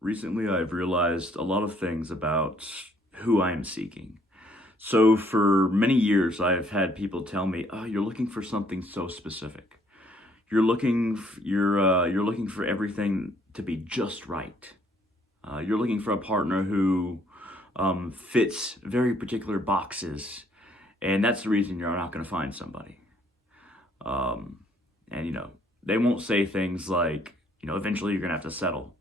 Recently, I've realized a lot of things about who I am seeking. So, for many years, I've had people tell me, "Oh, you're looking for something so specific. You're looking for everything to be just right. You're looking for a partner who fits very particular boxes, and that's the reason you're not going to find somebody." Um, and they won't say things like, eventually you're going to have to settle.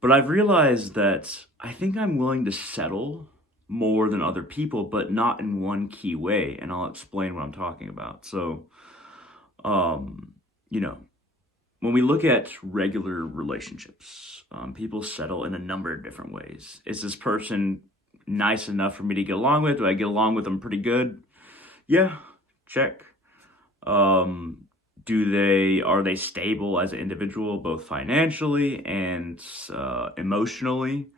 But I've realized that I think I'm willing to settle more than other people, but not in one key way. And I'll explain what I'm talking about. So, um, you know, when we look at regular relationships, people settle in a number of different ways. Is this person nice enough for me to get along with? Do I get along with them pretty good? Yeah, check. Um, are they stable as an individual, both financially and emotionally?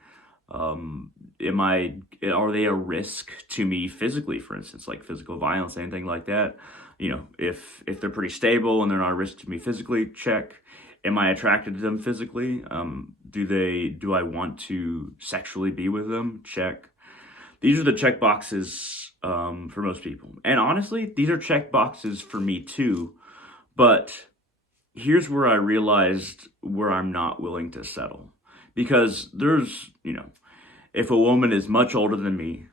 Um, are they a risk to me physically, for instance, like physical violence, anything like that? If they're pretty stable and they're not a risk to me physically, check. Am I attracted to them physically? Do I want to sexually be with them? Check. These are the check boxes for most people. And honestly, these are check boxes for me too. But here's where I realized where I'm not willing to settle. Because if a woman is much older than me,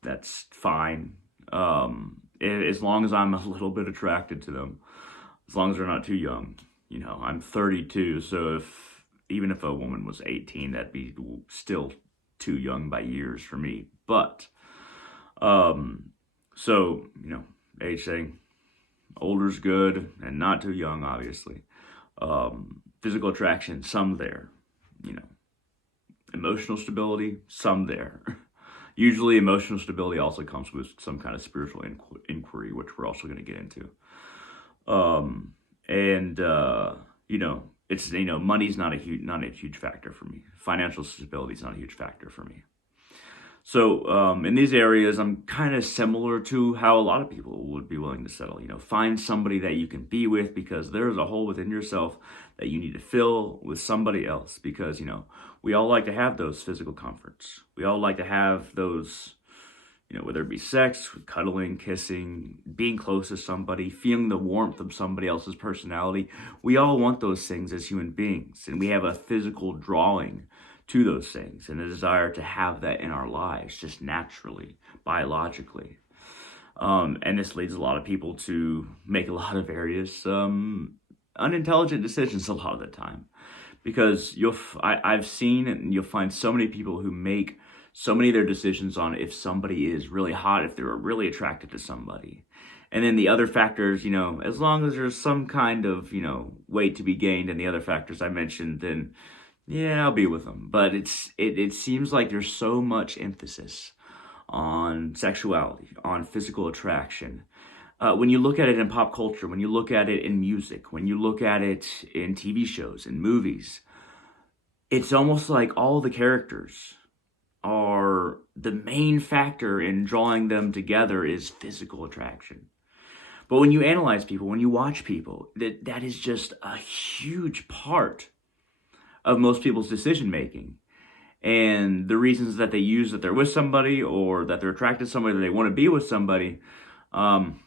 that's fine. As long as I'm a little bit attracted to them, as long as they're not too young. I'm 32, so even if a woman was 18, that'd be still too young by years for me. But so age thing, older's good and not too young, obviously. Physical attraction, some there. You know, emotional stability, some there. Usually, emotional stability also comes with some kind of spiritual inquiry, which we're also going to get into. And it's money's not a huge factor for me. Financial stability is not a huge factor for me. So in these areas, I'm kind of similar to how a lot of people would be willing to settle. Find somebody that you can be with because there's a hole within yourself that you need to fill with somebody else. Because we all like to have those physical comforts. We all like to have those, whether it be sex, cuddling, kissing, being close to somebody, feeling the warmth of somebody else's personality. We all want those things as human beings, and we have a physical drawing to those things and a desire to have that in our lives just naturally, biologically. And this leads a lot of people to make a lot of various unintelligent decisions a lot of the time. Because I've seen and you'll find so many people who make so many of their decisions on if somebody is really hot, if they're really attracted to somebody. And then the other factors, as long as there's some kind of, weight to be gained and the other factors I mentioned, then yeah, I'll be with them. But it seems like there's so much emphasis on sexuality, on physical attraction. When you look at it in pop culture, when you look at it in music, when you look at it in TV shows and movies, it's almost like all the characters are the main factor in drawing them together is physical attraction. But when you analyze people, when you watch people, that is just a huge part of most people's decision making. And the reasons that they use that they're with somebody or that they're attracted to somebody or they want to be with somebody, um,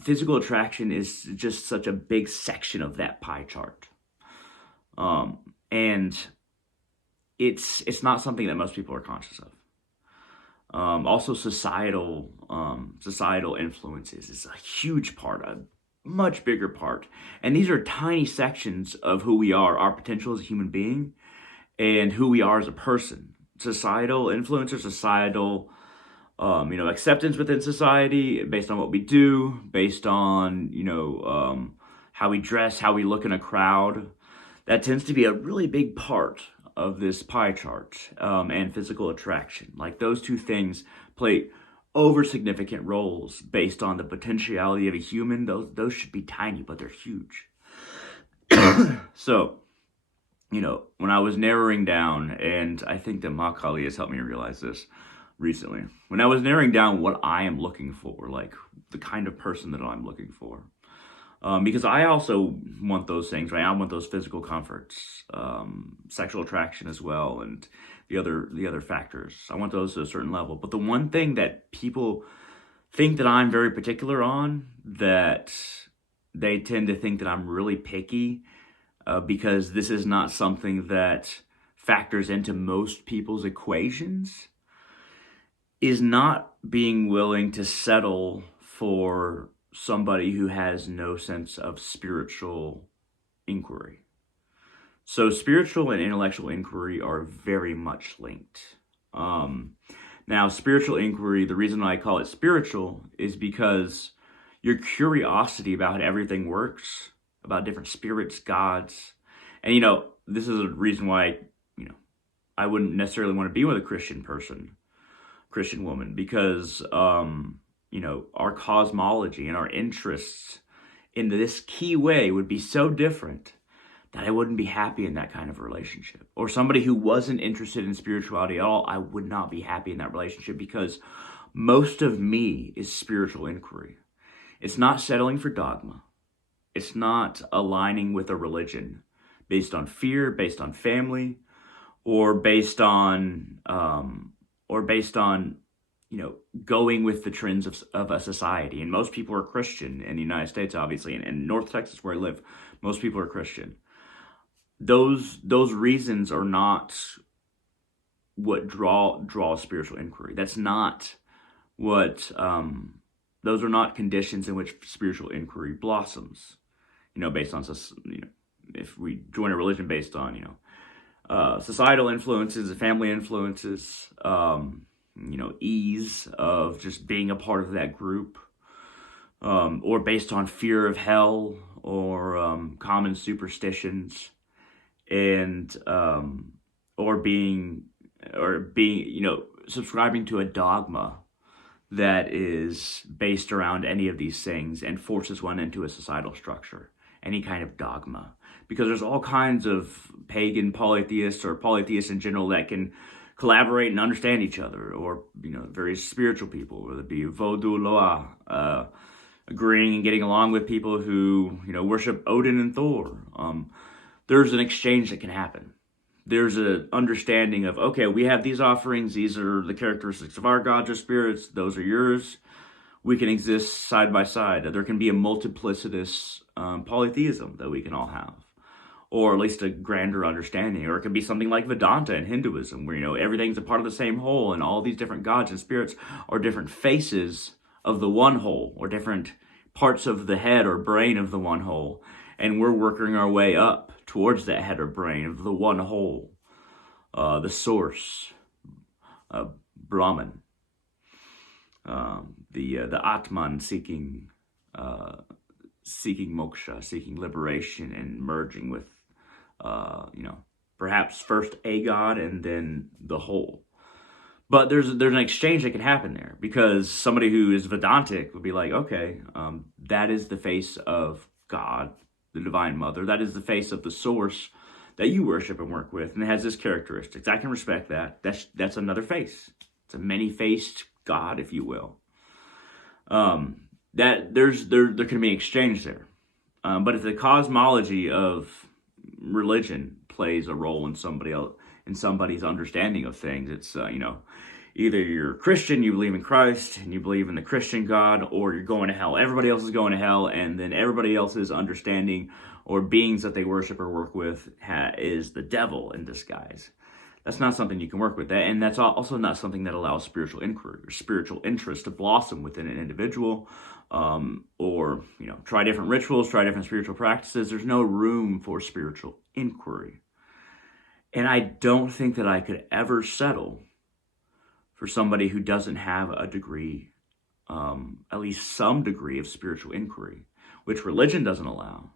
physical attraction is just such a big section of that pie chart. And it's not something that most people are conscious of. Also, societal influences is a huge part, a much bigger part. And these are tiny sections of who we are, our potential as a human being, and who we are as a person. Societal influence or societal, acceptance within society based on what we do, based on, how we dress, how we look in a crowd. That tends to be a really big part of this pie chart, and physical attraction. Like those two things play over significant roles based on the potentiality of a human. Those should be tiny, but they're huge. So, when I was narrowing down, and I think that Makali has helped me realize this recently, when I was narrowing down what I am looking for, like the kind of person that I'm looking for, Because I also want those things, right? I want those physical comforts, sexual attraction as well, and the other factors. I want those to a certain level. But the one thing that people think that I'm very particular on, that they tend to think that I'm really picky, because this is not something that factors into most people's equations, is not being willing to settle for somebody who has no sense of spiritual inquiry. So spiritual and intellectual inquiry are very much linked. Um, Now, spiritual inquiry, the reason I call it spiritual is because your curiosity about how everything works, about different spirits, gods, and this is a reason why, you know, I wouldn't necessarily want to be with a Christian person, Christian woman, because our cosmology and our interests in this key way would be so different that I wouldn't be happy in that kind of relationship. Or somebody who wasn't interested in spirituality at all, I would not be happy in that relationship, because most of me is spiritual inquiry. It's not settling for dogma. It's not aligning with a religion based on fear, based on family, or based on going with the trends of a society. And most people are Christian in the United States, obviously, and in North Texas where I live, most people are Christian. Those reasons are not what draw spiritual inquiry. That's not what those are not conditions in which spiritual inquiry blossoms. Based on if we join a religion based on societal influences, family influences, ease of just being a part of that group, or based on fear of hell, or common superstitions, and or being subscribing to a dogma that is based around any of these things and forces one into a societal structure, any kind of dogma. Because there's all kinds of pagan polytheists or polytheists in general that can collaborate and understand each other, or various spiritual people, whether it be Vodou Loa, agreeing and getting along with people who worship Odin and Thor. There's an exchange that can happen. There's an understanding of, okay, we have these offerings, these are the characteristics of our gods or spirits, those are yours. We can exist side by side. There can be a multiplicitous polytheism that we can all have, or at least a grander understanding. Or it could be something like Vedanta in Hinduism, where everything's a part of the same whole, and all these different gods and spirits are different faces of the one whole, or different parts of the head or brain of the one whole, and we're working our way up towards that head or brain of the one whole, the source, Brahman, the Atman seeking moksha, seeking liberation, and merging with perhaps first a god and then the whole. But there's an exchange that can happen there, because somebody who is Vedantic would be like, okay, that is the face of God, the Divine Mother. That is the face of the source that you worship and work with, and it has this characteristics. I can respect that. That's another face. It's a many-faced God, if you will. That there can be exchange there. But if the cosmology of religion plays a role in somebody's understanding of things, it's either you're Christian, you believe in Christ, and you believe in the Christian God, or you're going to hell. Everybody else is going to hell, and then everybody else's understanding or beings that they worship or work with is the devil in disguise. That's not something you can work with. And that's also not something that allows spiritual inquiry or spiritual interest to blossom within an individual, or try different rituals, try different spiritual practices. There's no room for spiritual inquiry. And I don't think that I could ever settle for somebody who doesn't have a degree, at least some degree of spiritual inquiry, which religion doesn't allow.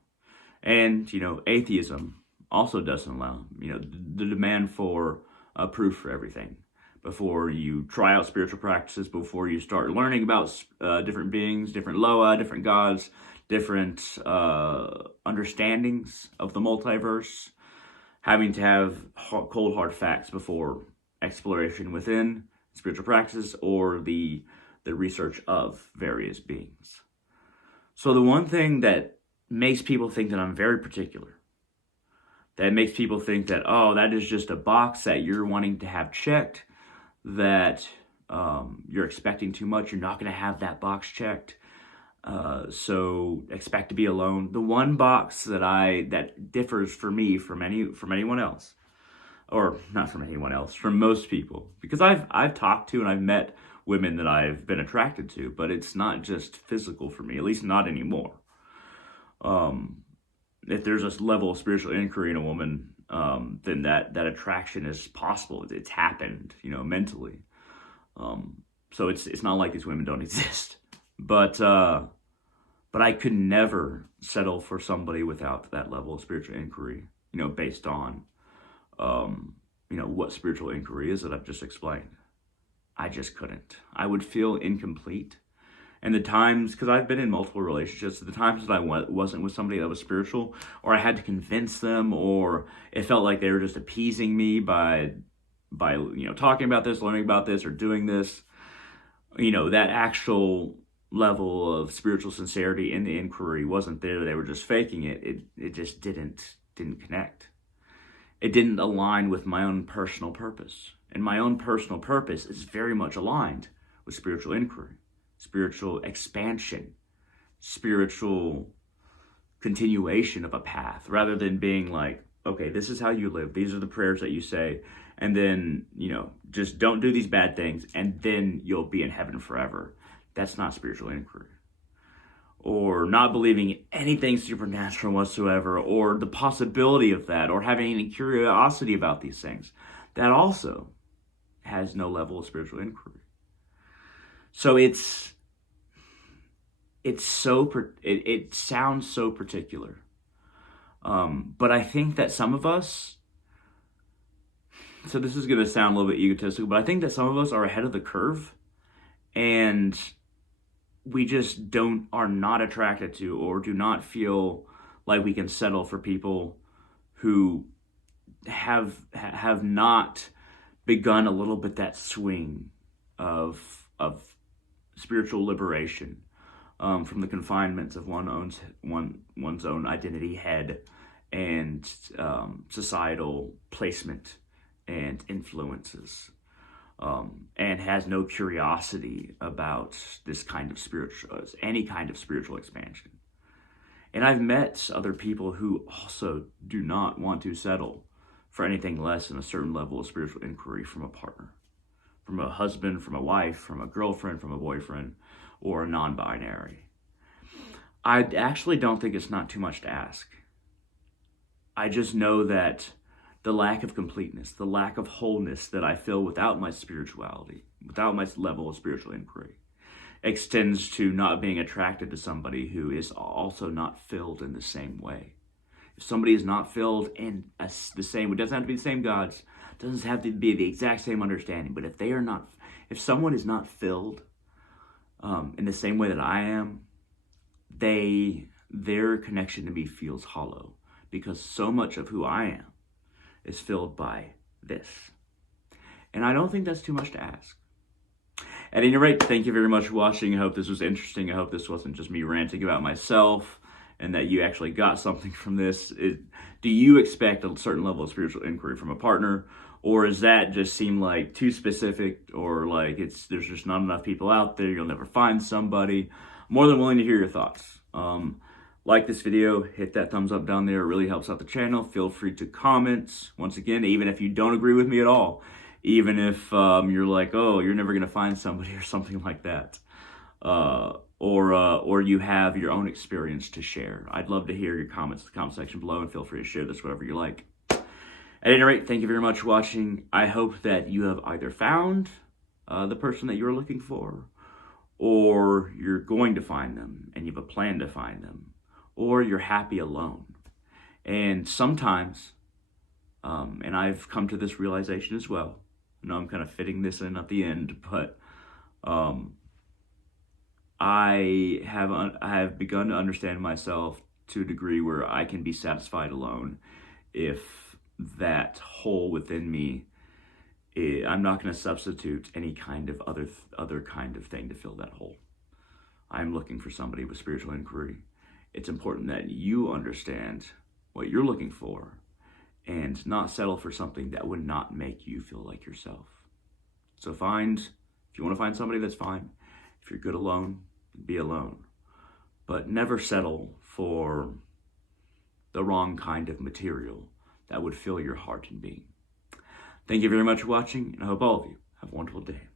And, atheism also doesn't allow, the demand for proof for everything. Before you try out spiritual practices, before you start learning about different beings, different Loa, different gods, different understandings of the multiverse, having to have cold hard facts before exploration within spiritual practices or the research of various beings. So the one thing that makes people think that I'm very particular. That makes people think that, oh, that is just a box that you're wanting to have checked, that you're expecting too much. You're not going to have that box checked. So expect to be alone. The one box that differs for me from anyone else, or not from anyone else, from most people, because I've talked to and I've met women that I've been attracted to, but it's not just physical for me, at least not anymore. If there's a level of spiritual inquiry in a woman, then that attraction is possible. It's happened, mentally. So it's not like these women don't exist. But I could never settle for somebody without that level of spiritual inquiry, based on, what spiritual inquiry is that I've just explained. I just couldn't. I would feel incomplete. And the times, because I've been in multiple relationships, the times that I wasn't with somebody that was spiritual, or I had to convince them, or it felt like they were just appeasing me by talking about this, learning about this, or doing this, that actual level of spiritual sincerity in the inquiry wasn't there. They were just faking it. It just didn't connect. It didn't align with my own personal purpose. And my own personal purpose is very much aligned with spiritual inquiry, spiritual expansion, spiritual continuation of a path, rather than being like, okay, this is how you live. These are the prayers that you say. And then, just don't do these bad things, and then you'll be in heaven forever. That's not spiritual inquiry. Or not believing anything supernatural whatsoever, or the possibility of that, or having any curiosity about these things. That also has no level of spiritual inquiry. So it sounds so particular. But I think that some of us, so this is going to sound a little bit egotistical, but I think that some of us are ahead of the curve, and we just are not attracted to, or do not feel like we can settle for people who have not begun a little bit that swing of spiritual liberation from the confinements of one's own identity, head, and societal placement and influences, and has no curiosity about this kind of any kind of spiritual expansion. And I've met other people who also do not want to settle for anything less than a certain level of spiritual inquiry from a partner, from a husband, from a wife, from a girlfriend, from a boyfriend, or a non-binary. I actually don't think it's not too much to ask. I just know that the lack of completeness, the lack of wholeness that I feel without my spirituality, without my level of spiritual inquiry, extends to not being attracted to somebody who is also not filled in the same way. If somebody is not filled in the same, it doesn't have to be the same gods, it doesn't have to be the exact same understanding, but if someone is not filled in the same way that I am, their connection to me feels hollow, because so much of who I am is filled by this. And I don't think that's too much to ask. At any rate, thank you very much for watching. I hope this was interesting. I hope this wasn't just me ranting about myself, and that you actually got something from this. Do you expect a certain level of spiritual inquiry from a partner? Or does that just seem like too specific, or like there's just not enough people out there, you'll never find somebody? More than willing to hear your thoughts. Like this video, hit that thumbs up down there. It really helps out the channel. Feel free to comment. Once again, even if you don't agree with me at all, even if you're like, oh, you're never going to find somebody or something like that, or you have your own experience to share. I'd love to hear your comments in the comment section below, and feel free to share this whatever you like. At any rate, thank you very much for watching. I hope that you have either found the person that you're looking for, or you're going to find them and you have a plan to find them, or you're happy alone. And sometimes, and I've come to this realization as well, I know I'm kind of fitting this in at the end, but I have begun to understand myself to a degree where I can be satisfied alone if that hole within me, I'm not going to substitute any kind of other kind of thing to fill that hole. I'm looking for somebody with spiritual inquiry, it's important that you understand what you're looking for and not settle for something that would not make you feel like yourself. So if you want to find somebody, that's fine. If you're good alone, be alone. But never settle for the wrong kind of material that would fill your heart and being. Thank you very much for watching, and I hope all of you have a wonderful day.